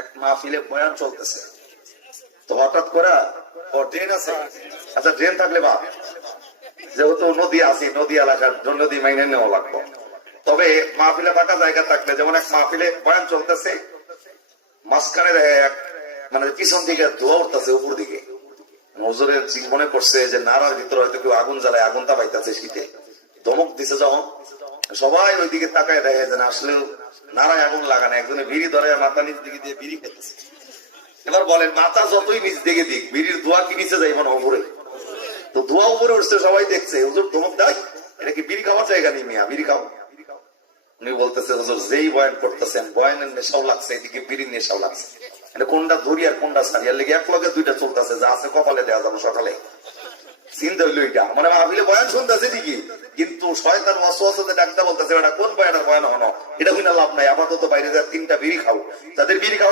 এক মাহফিলে বয়ান চলতেছে, তো হঠাৎ করে ও ড্রেন আছে, আচ্ছা ড্রেন থাকলে বা যেহেতু নদী আছে, নদী এলাকার নদী মাইনে নেওয়া লাগবে। তবে মাহফিলে ফাঁকা জায়গা থাকলে, যেমন এক মাহফিলে বয়ান চলতেছে, মাঝখানে এক মানে পিছন দিকে ধোয়া উঠতেছে উপর দিকে, হুজুরের মনে করছে যে নারার ভিতরে হয়তো কেউ আগুন জ্বালায়, আগুন তাপাইতেছে শীতে, ধমক দিছে যখন সবাই ওইদিকে তাকায় দেখে যে আসলে নারায় আগুন লাগানো, একজনে বিড়ি ধরে মাথা নিচ দিকে দিয়ে বিড়ি খেতেছে। এবার বলেন মাথা যতই নিচ দিকে দিক, বিড়ির ধোয়া কি নিচে যায় মানে উপরে, তো ধোয়া উপরে উঠছে, সবাই দেখছে, হুজুর ধমক দেয় এটা কি বিড়ি খাওয়ার জায়গা নেই মিয়া, বিড়ি খাও। উনি বলতেছে হুজুর যেই বয়ান করতেছেন বয়ানের নেশাও লাগছে, এদিকে বিড়ির নেশাও লাগছে, এটা কোনটা ধরি আর কোনটা সারি, আর লেগে এক লগে দুইটা চলতেছে, যা আছে কপালে দেওয়া যাবো সকালে। চিন্তা হইলো এটা মানে মাহফিলে বয়ান শুনতেছে ঠিকই, কিন্তু শয়তান ওয়াসওয়াসাতে ডাকতে বলতেছে এটা কোন বয়ানের বয়ান হনো, এটা হইনা লাভ নাই, আপাতত বাইরে যা তিনটা বিড়ি খাও, তাদের বিড়ি খাও